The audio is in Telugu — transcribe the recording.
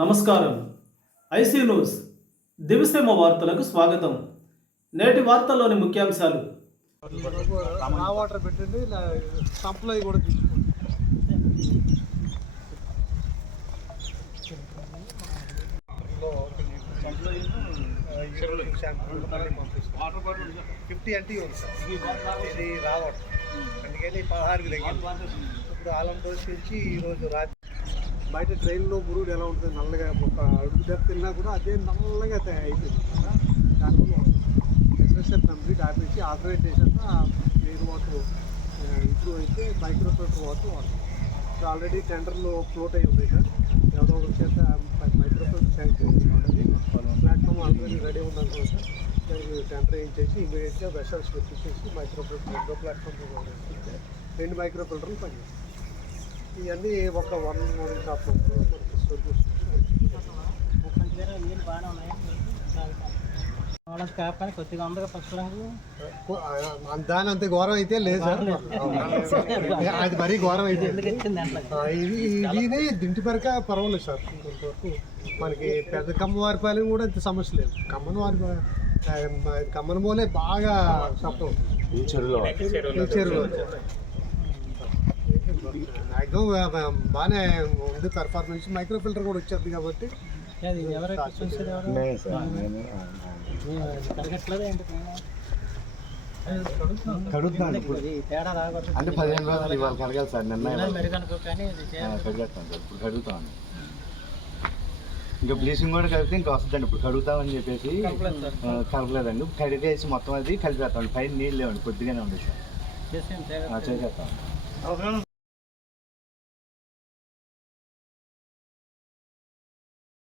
నమస్కారం. IC news. దివిసేమ వార్తలకు స్వాగతం. నేటి వార్తల్లోని ముఖ్యాంశాలు. రా వాటర్ పెట్టండి సప్లై కూడా తీసుకోండి ఫిఫ్టీ అంటే ఇది రా వాటర్ అందుకని పదహారుకి తగ్గింది. ఇప్పుడు ఆలం రోజు నుంచి ఈరోజు రాత్రి బయట ట్రైన్లో పురుగులు ఎలా ఉంటుంది నల్లగా ఒక అడుగు దెబ్బ తిన్నా కూడా అదే నల్లగా తయారు అయిపోయింది దానివల్ల ఎస్ఎస్ఎఫ్ కంప్లీట్ ఆపేసి ఆపరేట్ చేశాక ఎయిర్ వాటర్ ఇంప్రూవ్ అయితే మైక్రోఫిల్టర్ వాటర్ వాడతాం. ఇప్పుడు ఆల్రెడీ టెండర్లో ఫ్లోట్ అయి ఉంది సార్ ఎవరో ఒకరి చేత microfilter tank sanction platform already ready ఉన్నాను సార్. దానికి టెండర్ వేయించేసి ఇమీడియట్గా వెసల్స్ పెట్టేసి మైక్రో ఫిల్టర్ మైక్రో ప్లాట్ఫామ్ రెండు మైక్రోఫిల్టర్లు పనిచేస్తాం ఇవన్నీ ఒక వన్ వన్ రంగు దాని అంత ఘోరం అయితే లేదు సార్. అది మరీ ఘోరం అయితే. ఇది ఇది దింటి పరక పర్వాలేదు సార్. కొంతవరకు మనకి పెద్ద కమ్మవారిపాలెం కూడా ఇంత సమస్య లేదు. కమ్మన వారి కమ్మన పోలే బాగా సఫలం ఈ చెరువులో. మ్యాక్సిమం బాగానే ఉంది పెర్ఫార్మెన్స్ మైక్రో ఫిల్టర్ కూడా వచ్చేది కాబట్టి. కడుగుతున్నాను. అంటే పదిహేను రోజులు ఇవాళ కడగాలి సార్ నిన్న సార్ ఇప్పుడు కడుగుతాను. ఇంకా బ్లీచింగ్ కూడా కలిపితే ఇంకా వస్తుందండి ఇప్పుడు కడుగుతామని చెప్పేసి కలపలేదండి. కడిగేసి మొత్తం అది కలిపేస్తాం పైన నీళ్ళు లేవండి కొద్దిగానే ఉంది సార్. చేసేస్తాం.